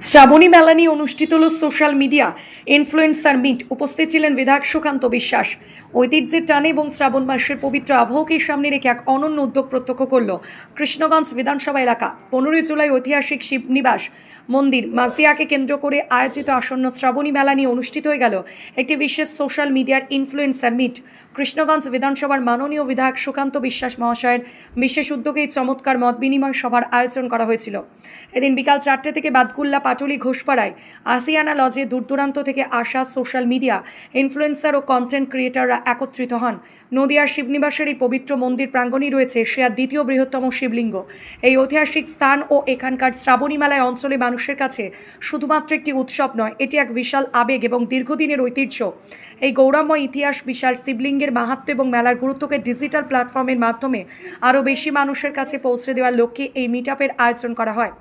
শ্রাবণী মেলা নিয়ে অনুষ্ঠিত হল সোশ্যাল মিডিয়া ইনফ্লুয়েন্সার মিট। উপস্থিত ছিলেন বিধায়ক সুকান্ত বিশ্বাস। ঐতিহ্যের টানে এবং শ্রাবণ মাসের পবিত্র আবহকে সামনে রেখে এক অনন্য উদ্যোগ প্রত্যক্ষ করল কৃষ্ণগঞ্জ বিধানসভা এলাকা। 15 জুলাই ঐতিহাসিক শিবনিবাস মন্দির মাসদিয়াকে কেন্দ্র করে আয়োজিত আসন্ন শ্রাবণী মেলা নিয়ে অনুষ্ঠিত হয়ে গেল একটি বিশেষ সোশ্যাল মিডিয়ার ইনফ্লুয়েন্সার মিট। কৃষ্ণগঞ্জ বিধানসভার মাননীয় বিধায়ক সুকান্ত বিশ্বাস মহাশয়ের বিশেষ উদ্যোগে চমৎকার মত বিনিময় সভার আয়োজন করা হয়েছিল। এদিন বিকাল 4টে থেকে বাদকুল্লা পাটুলি ঘোষপাড়ায় আসিয়ানা লজে দূরদূরান্ত থেকে আসা সোশ্যাল মিডিয়া ইনফ্লুয়েন্সার ও কন্টেন্ট ক্রিয়েটাররা একত্রিত হন। নদিয়ার শিবনিবাসের এই পবিত্র মন্দির প্রাঙ্গণেই রয়েছে এশিয়ার দ্বিতীয় বৃহত্তম শিবলিঙ্গ। এই ঐতিহাসিক স্থান ও এখানকার শ্রাবণী মেলায় অঞ্চলে মানুষের কাছে শুধুমাত্র একটি উৎসব নয়, এটি এক বিশাল আবেগ এবং দীর্ঘদিনের ঐতিহ্য। এই গৌরবময় ইতিহাস, বিশাল শিবলিঙ্গের মাহাত্ম্য এবং মেলার গুরুত্বকে ডিজিটাল প্ল্যাটফর্মের মাধ্যমে আরও বেশি মানুষের কাছে পৌঁছে দেওয়ার লক্ষ্যে এই মিটআপের আয়োজন করা হয়।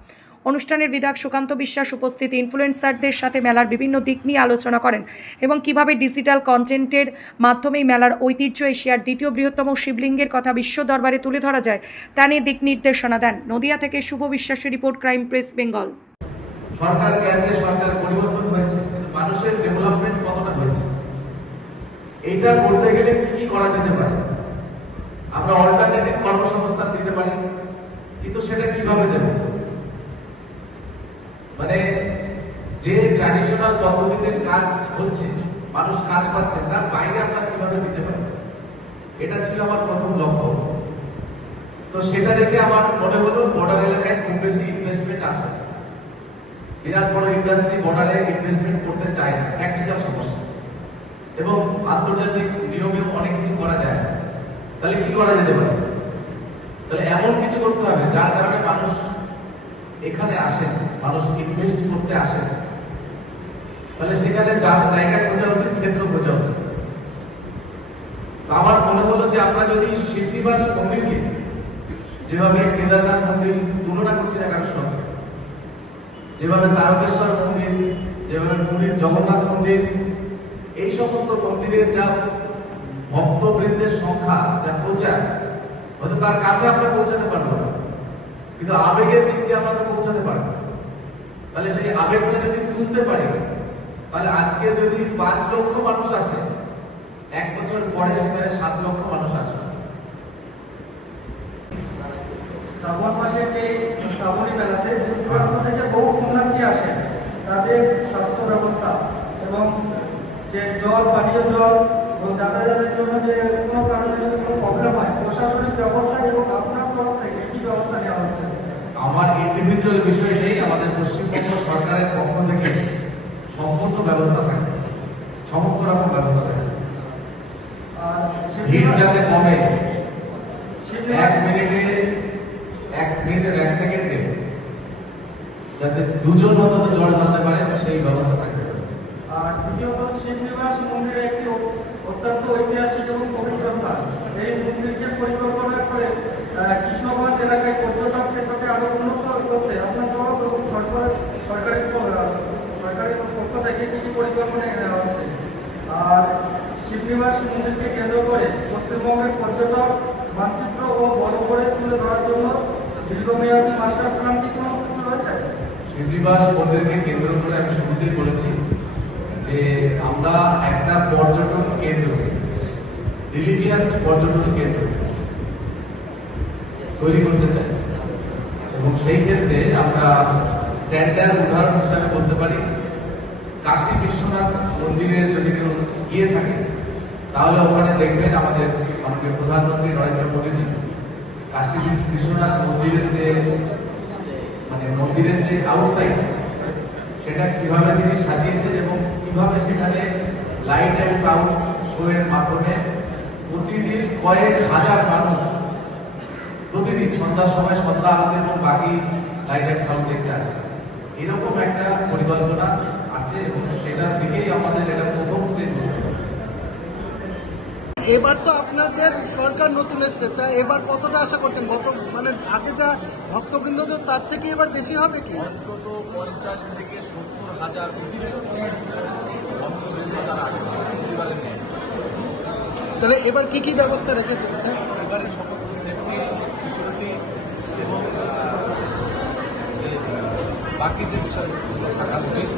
অনুষ্ঠানের বিধায়ক সুকান্ত বিশ্বাস উপস্থিত ইনফ্লুয়েন্সারদের সাথে মেলার বিভিন্ন দিক নিয়ে আলোচনা করেন এবং কিভাবে ডিজিটাল কন্টেন্টের মাধ্যমেই মেলার ঐতিহ্য, এশিয়ার দ্বিতীয় বৃহত্তম শিবলিঙ্গের কথা বিশ্ব দরবারে তুলে ধরা যায় তা নিয়ে দিক নির্দেশনা দেন। নদিয়া থেকে শুভ বিশ্বাসের রিপোর্ট, ক্রাইম প্রেস বেঙ্গল। সরকার গেছে, সরকার পরিবর্তন হয়েছে, কিন্তু মানুষের ডেভেলপমেন্ট কতটা হয়েছে এটা করতে গেলে কি কি করা যেতে পারে? আমরা অল্টারনেটিভ কর্মসংস্থান দিতে পারি, কিন্তু সেটা কিভাবে দেব? মানে যে ট্র্যাডিশনাল পদ্ধতিতে কাজ হচ্ছে, মানুষ কাজ পাচ্ছে, তার বাইরে আমরা কিভাবে দিতে পারি, এটা ছিল আমার প্রথম লক্ষ্য। তো সেটা দেখে আমার মনে হলো বর্ডার এলাকায় খুব বেশি ইনভেস্টমেন্ট আসে, বিরাট বড় ইন্ডাস্ট্রি বর্ডারে ইনভেস্টমেন্ট করতে চায় না, প্র্যাকটিক্যাল সমস্যা, এবং আন্তর্জাতিক নিয়মেও অনেক কিছু করা যায় না। তাহলে কি করা যেতে পারে? তাহলে এমন কিছু করতে হবে যার কারণে মানুষ এখানে আসেন, মানুষ ইনভেস্ট করতে আসেন। তাহলে সেখানে জায়গা খোঁজা উচিত, ক্ষেত্র খোঁজা উচিত। আমার মনে হলো যে আমরা যদি শিবনিবাস মন্দিরকে যেভাবে কেদারনাথ মন্দির তুলনা করছি না কারোর সঙ্গে, যেভাবে তারকেশ্বর মন্দির, যেভাবে পুরীর জগন্নাথ মন্দির, এই সমস্ত মন্দিরের যা ভক্তবৃন্দের সংখ্যা, যা প্রচার, হয়তো তার কাছে আমরা পৌঁছাতে পারবো না, কিন্তু আবেগের দিক দিয়ে আমরা তো পৌঁছাতে পারবো। তাহলে সেই আবেগটা যদি তুলতে পারি, তাহলে আজকে যদি 5 লক্ষ মানুষ আসে, 1 বছর পরে সেখানে 7 লক্ষ মানুষ আসবে। শ্রাবণ মাসে যে শ্রাবণী মেলাতে দূর দূরান্ত থেকে বহু পুণ্যার্থী আসে, তাদের স্বাস্থ্য ব্যবস্থা এবং যে জল, পানীয় জল এবং যাতায়াতের জন্য যে কোনো কারণে যদি কোনো প্রবলেম হয়, প্রশাসনিক ব্যবস্থা এবং আপনার তরফ থেকে কি ব্যবস্থা নেওয়া হচ্ছে? আমার ইন্ডিভিজুয়াল বিষয় নেই, আমাদের পশ্চিমবঙ্গ সরকারের পক্ষ থেকে সম্পূর্ণ ব্যবস্থা থাকে, সমস্ত রকম ব্যবস্থা থাকে। আর ভিড় যাতে কমে, 1 শিবনিবাস মিনিটের 1 সেকেন্ডে যাতে 2 জন অন্তত জল ঢালতে পারে, সেই ব্যবস্থা থাকবে। আর দ্বিতীয়ত, শিবনিবাস মন্দিরে একটি অত্যন্ত ঐতিহাসিক এবং পবিত্র স্থান। এই মন্দিরকে পরিকল্পনা করে কৃষ্ণগঞ্জ এলাকায় পর্যটক ক্ষেত্রকে আরো উন্নত করতে আপনার তরফ এবং সরকারের পক্ষ থেকে কি কি পরিকল্পনা নেওয়া হচ্ছে? আর শিবনিবাস মন্দিরকে কেন্দ্র করে পশ্চিমবঙ্গের পর্যটক মানচিত্র ও বড় করে তুলে ধরার জন্য দীর্ঘমেয়াদী মাস্টার প্ল্যান কি কোনো কিছু রয়েছে? শিবনিবাস মন্দিরকে কেন্দ্র করে আমি শুরুতেই বলেছি যে আমরা একটা পর্যটন কেন্দ্র, রিলিজিয়াস পর্যটন কেন্দ্র তৈরি করতে চাই, এবং সেই ক্ষেত্রে আমরা স্ট্যান্ডার্ড উদাহরণ হিসাবে বলতে পারি কাশী বিশ্বনাথ মন্দিরে যদি কেউ গিয়ে থাকে, তাহলে ওখানে দেখবেন আমাদের মাননীয় প্রধানমন্ত্রী নরেন্দ্র মোদীজি কাশী বিশ্বনাথ মন্দিরের যে মন্দিরের যে আউটসাইড, সেটা কিভাবে তিনি সাজিয়েছেন এবং কিভাবে সেখানে লাইট অ্যান্ড সাউন্ড শো এর মাধ্যমে প্রতিদিন কয়েক হাজার মানুষ প্রতিদিন সন্ধ্যার সময় সন্ধ্যা আরতি এবং বাকি লাইট অ্যান্ড সাউন্ড দেখতে আসে। এরকম একটা পরিকল্পনা আছে এবং সেটার দিকেই আমাদের এটা প্রথম স্টেজ। এবার তো আপনাদের সরকার নতুন এসছে, তা এবার কতটা আশা করছেন? আগে যা ভক্তবৃন্দ, তার থেকে এবার বেশি হবে কি? অন্তত 50 থেকে 70 হাজার ভক্তবৃন্দ তারা আসবে পরিবারের নিয়ে। তাহলে এবার কি কি ব্যবস্থা রেখেছেন স্যার? এবারে সমস্ত সেফটি, সিকিউরিটি এবং যে বাকি যে বিষয়বস্তুগুলো থাকা উচিত